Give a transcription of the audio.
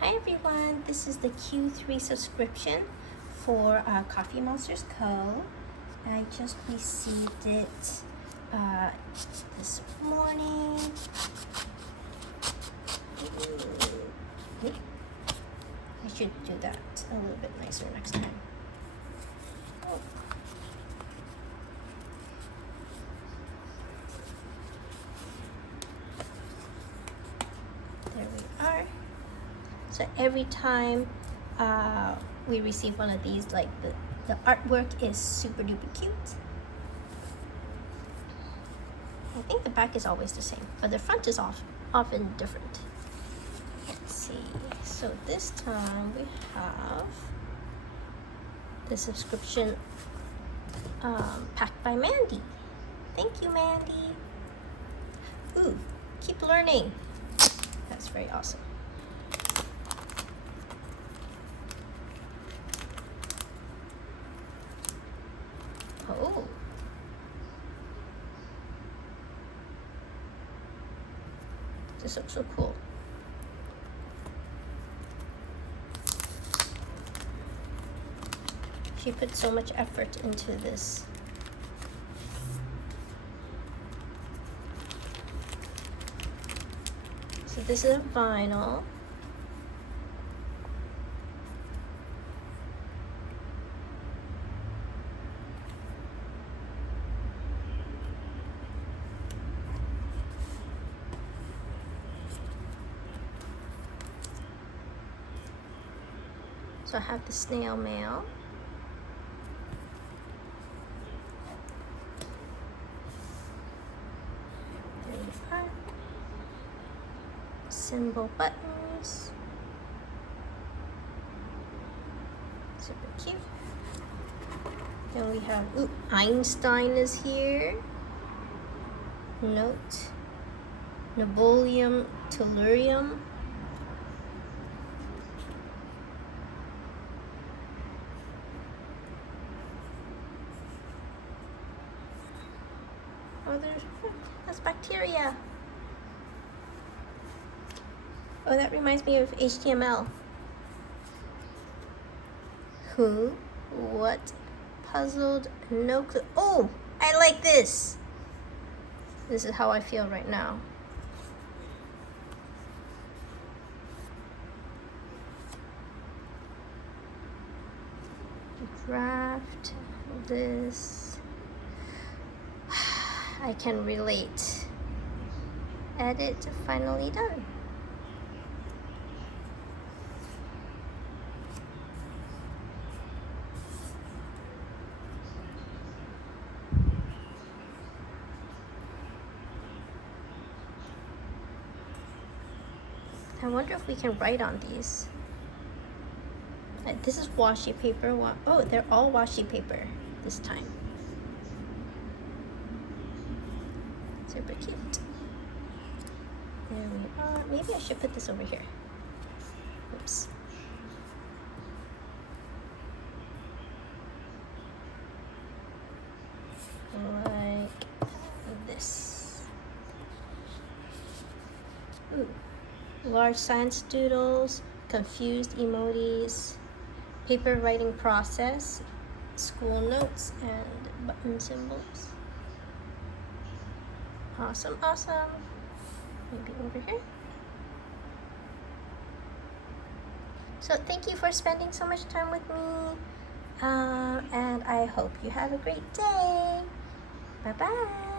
Hi everyone, this is the Q3 subscription for Coffee Monsters Co. I just received it this morning. I should do that a little bit nicer next time. Oh. There we are. So every time we receive one of these, like the artwork is super duper cute. I think the back is always the same, but the front is often different. Let's see. So this time we have the subscription packed by Mandy. Thank you, Mandy. Ooh, keep learning. That's very awesome. Oh. This looks so cool. She put so much effort into this. So this is a vinyl. So I have the snail mail. There we are. Symbol buttons. Super cute. Then we have, ooh, Einstein is here. Note. Nobolium tellurium. Oh, that's bacteria. Oh, that reminds me of HTML. Who? What? Puzzled? No clue. Oh, I like this. This is how I feel right now. Draft this. I can relate. Edit, finally done. I wonder if we can write on these. This is washi paper. Oh, they're all washi paper this time. Super cute. There we are. Maybe I should put this over here. Oops. Like this. Ooh. Large science doodles, confused emojis, paper writing process, school notes, and button symbols. Awesome, awesome. Maybe over here. So thank you for spending so much time with me. And I hope you have a great day. Bye-bye.